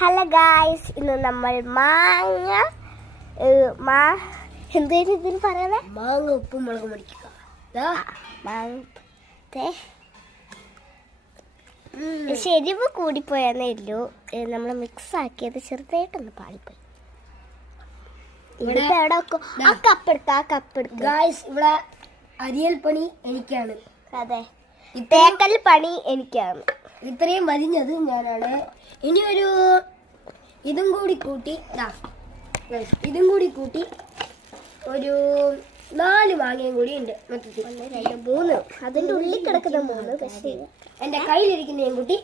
Hello guys, ഇന്ന് നമ്മൾ എന്തേലും ഇതിന് പറയണേ, മാങ്ങ ഉപ്പും മുളകും പൊടിക്കുക. ശരിവ് കൂടിപ്പോയെന്നേ ഉള്ളൂ. നമ്മൾ മിക്സ് ആക്കിയത് ചെറുതായിട്ടൊന്ന് പാളിപ്പോയി. ഇവിടെ ആ കപ്പെടുക്ക ഗായ്സ്, ഇവിടെ അരിയൽ പണി എനിക്കാണ്. അതെ, തേക്കൽ പണി എനിക്കാണ്. ഇത്രയും വരിഞ്ഞത് ഞാനാണ്. ഇനി ഇതും കൂടി കൂട്ടി ഒരു 4 മാങ്ങയും കൂടി ഉണ്ട്. മൊത്തത്തിൽ 1, 2, 3. അതിന്റെ ഉള്ളിൽ കിടക്കുന്ന 3, പക്ഷേ എന്റെ കയ്യിലിരിക്കുന്നതും കൂട്ടി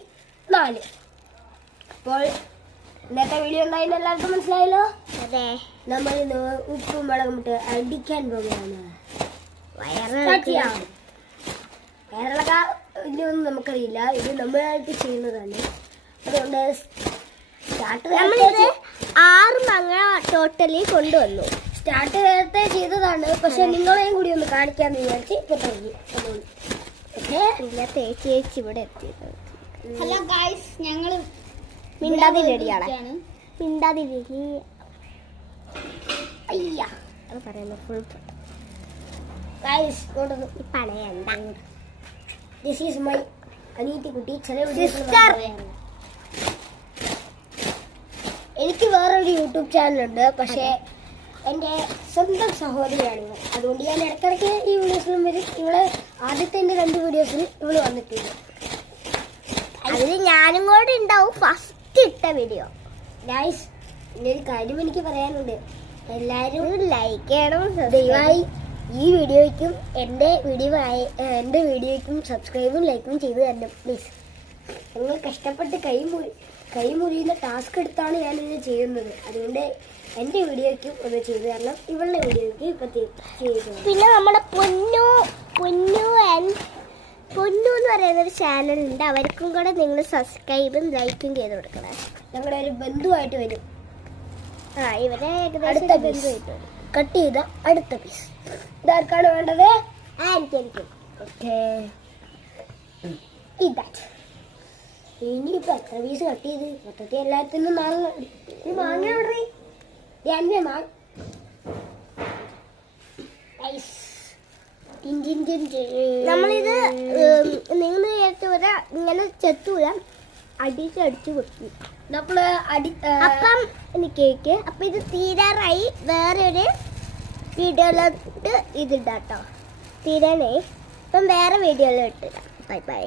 4. അപ്പോൾ ഇന്നത്തെ വീഡിയോ ഉണ്ടായിരുന്ന എല്ലാവർക്കും മനസ്സിലായല്ലോ. അതെ, നമ്മൾ ഇന്ന് ഉപ്പും മുളകും ഇട്ട് അടിക്കാൻ പോകുകയാണ്. ഇതിനൊന്നും നമുക്കറിയില്ല, ഇത് നമ്മളായിട്ട് ചെയ്യുന്നതാണ്. അതുകൊണ്ട് നമ്മളിത് 6 മാങ്ങ ടോട്ടലി കൊണ്ടുവന്നു. സ്റ്റാർട്ട് നേരത്തെ ചെയ്തതാണ്, പക്ഷെ നിങ്ങളെയും കൂടി ഒന്ന് കാണിക്കാന്ന് വിചാരിച്ച് ഇപ്പൊ തുടങ്ങി. പിന്നെ ചേച്ചി ഇവിടെ എത്തിയത്. ഹലോ ഗായ്സ്, ഞങ്ങൾ മിണ്ടാതിരിയാണ്. മിണ്ടാതിരി അയ്യ അത് പറയുന്നത് ഫുൾ ഗായ്സ് പണയണ്ട. ദിസ് ഈസ് മൈ അനീതി കുട്ടി. സിസ്റ്റർ, എനിക്ക് വേറൊരു യൂട്യൂബ് ചാനലുണ്ട്, പക്ഷേ എൻ്റെ സ്വന്തം സഹോദരിയാണ് ഇവൾ. അതുകൊണ്ട് ഞാൻ ഇടയ്ക്കിടയ്ക്ക് ഈ വീഡിയോസിലും വരും. ഇവള് ആദ്യത്തെ എൻ്റെ 2 വീഡിയോസിൽ ഇവള് വന്നിട്ടുണ്ട്. അതിൽ ഞാനും കൂടെ ഉണ്ടാവും, ഫസ്റ്റ് ഇട്ട വീഡിയോ. ഗായ്സ്, ഒരു കാര്യം എനിക്ക് പറയാനുണ്ട്. എല്ലാവരും ലൈക്ക് ചെയ്യണം. ദയവായി ഈ വീഡിയോയ്ക്കും എൻ്റെ വീഡിയോയ്ക്കും സബ്സ്ക്രൈബും ലൈക്കും ചെയ്ത് തരണം പ്ലീസ്. നിങ്ങൾ കഷ്ടപ്പെട്ട് കൈ മുറിയുന്ന ടാസ്ക് എടുത്താണ് ഞാനിത് ചെയ്യുന്നത്. അതുകൊണ്ട് എൻ്റെ വീഡിയോയ്ക്കും ഒന്ന് ചെയ്തു തരണം, ഇവളുടെ വീഡിയോയ്ക്ക് ഇപ്പം ചെയ്തു. പിന്നെ നമ്മുടെ പൊന്നു എന്ന് പറയുന്ന ഒരു ചാനലുണ്ട്, അവർക്കും കൂടെ നിങ്ങൾ സബ്സ്ക്രൈബും ലൈക്കും ചെയ്ത് കൊടുക്കണം. ഞങ്ങളുടെ ഒരു ബന്ധുവായിട്ട് വരും. ഇവരെ അടുത്ത പീസ് കട്ട് ചെയ്ത അടുത്ത പീസ് ഇതാർക്കാണ് വേണ്ടത്? എനിക്ക്. ഓക്കേ, ഇനിയിപ്പോ എത്ര പീസ് കട്ട് ചെയ്ത് മൊത്തത്തിൽ എല്ലാത്തിനും 4 മാങ്ങ ഓർഡർ. നമ്മളിത് നിങ്ങൾ നേരത്തെ ഇങ്ങനെ ചെത്തൂല, അടിച്ചടിച്ച് കൊടുക്കും നമ്മള് അപ്പം കേക്ക്. അപ്പൊ ഇത് തീരാറായി. വേറൊരു വീഡിയോയിലോട്ട് ഇതിടാട്ടോ. തീരാനേ, അപ്പം വേറെ വീഡിയോയിലോട്ട് ഇടാം. Bye bye.